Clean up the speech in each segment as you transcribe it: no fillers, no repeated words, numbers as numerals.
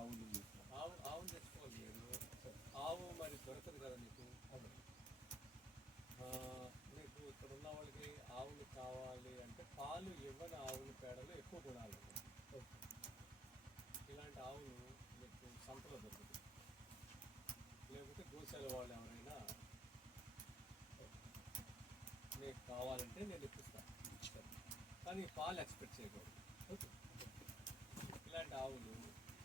ఆవులు ఆవును తెచ్చుకోవాలి మీరు. ఆవు మరి దొరకదు కదా నీకు. మీకు ఇక్కడ ఉన్న వాళ్ళకి ఆవులు కావాలి అంటే పాలు ఇవ్వని ఆవుల పేడలో ఎక్కువ గుణాలు ఉంటాయి. ఇలాంటి ఆవులు మీకు సంతలో దొరుకుతాయి, లేకపోతే గోశాల వాళ్ళు ఎవరైనా మీకు కావాలంటే నేను ఇప్పిస్తాను. కానీ పాలు ఎక్స్పెక్ట్ చేయకూడదు. ఇలాంటి ఆవులు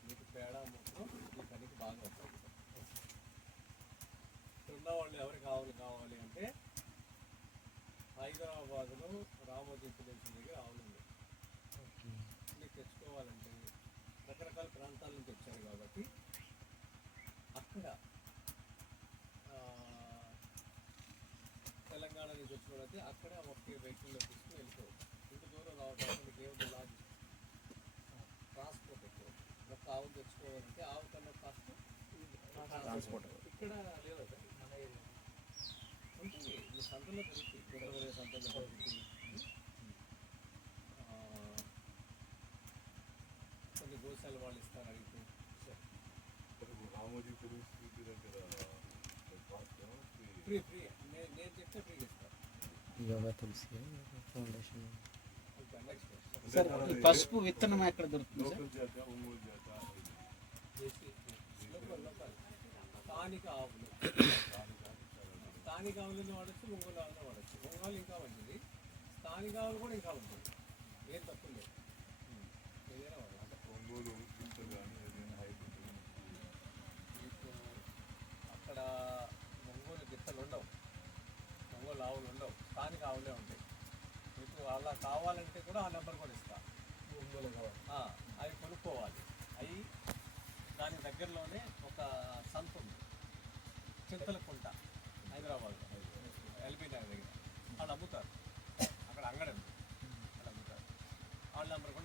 మీకు పేడ మొత్తం మీ పనికి బాగా వస్తుంది. ఉన్న వాళ్ళు ఎవరికి ఆవులు కావాలి అంటే హైదరాబాద్లో రామోజీ ఇన్సూరెన్స్ దగ్గర ఆవులు ఉన్నాయి. మీకు తెచ్చుకోవాలంటే రకరకాల ప్రాంతాల నుంచి వచ్చారు కాబట్టి అక్కడ తెలంగాణ నుంచి వచ్చిన వాళ్ళైతే అక్కడ ఒకే వెహికల్లో తీసుకుని వెళ్ళిపోవచ్చు. ఇంత దూరం రావడానికి మీకు ఏమిటి లాజిక్? ట్రాన్స్పోర్ట్ ఎక్కువ. ఒక ఆవు తెచ్చుకోవాలంటే ఆవు కన్నా కాస్ట్ ట్రాన్స్పోర్ట్ ఇక్కడ లేదా సార్? మన ఏరియా ఉంటుంది. మీ సంతలో దొరుకుతుంది, గుండ్రగొడే సంతలో దొరుకుతుంది. కొన్ని గోశాల వాళ్ళు ఇస్తారు అడిగితే. రామోజీ దగ్గర ఫ్రీ ఫ్రీ నేను చెప్తే ఫ్రీగా ఇస్తారు. యోగా తులసి ఫౌండేషన్. సార్ ఈ పసుపు విత్తనం ఎక్కడ దొరుకుతుంది సార్? స్థానిక ఆవులు, స్థానిక ఆవులను వాడచ్చు, ఒంగోలు ఆవులను వాడచ్చు. ఒంగోలు ఇంకా మంచిది, స్థానిక ఆవులు కూడా ఇంకా ఉంటుంది. ఏం తప్పు లేదు, ఏదైనా వాడాలి. ఒంగోలు మీకు అక్కడ ఒంగోలు గిత్తలు ఉండవు, ఒంగోలు ఆవులు ఉండవు, స్థానిక ఆవులే ఉంటాయి. మీకు అలా కావాలంటే కూడా ఆ నెంబర్ కూడా ఇస్తా. ఒంగోలు కావాలి అవి కొనుక్కోవాలి. అవి దాని దగ్గరలోనే ఒక సంత ఉంది, చింతలకుంట, హైదరాబాద్లో, ఎల్బీ నగర్ దగ్గర. వాళ్ళు అమ్ముతారు, అక్కడ అంగడి ఉంది, వాళ్ళు అమ్ముతారు. వాళ్ళ నెంబర్ కూడా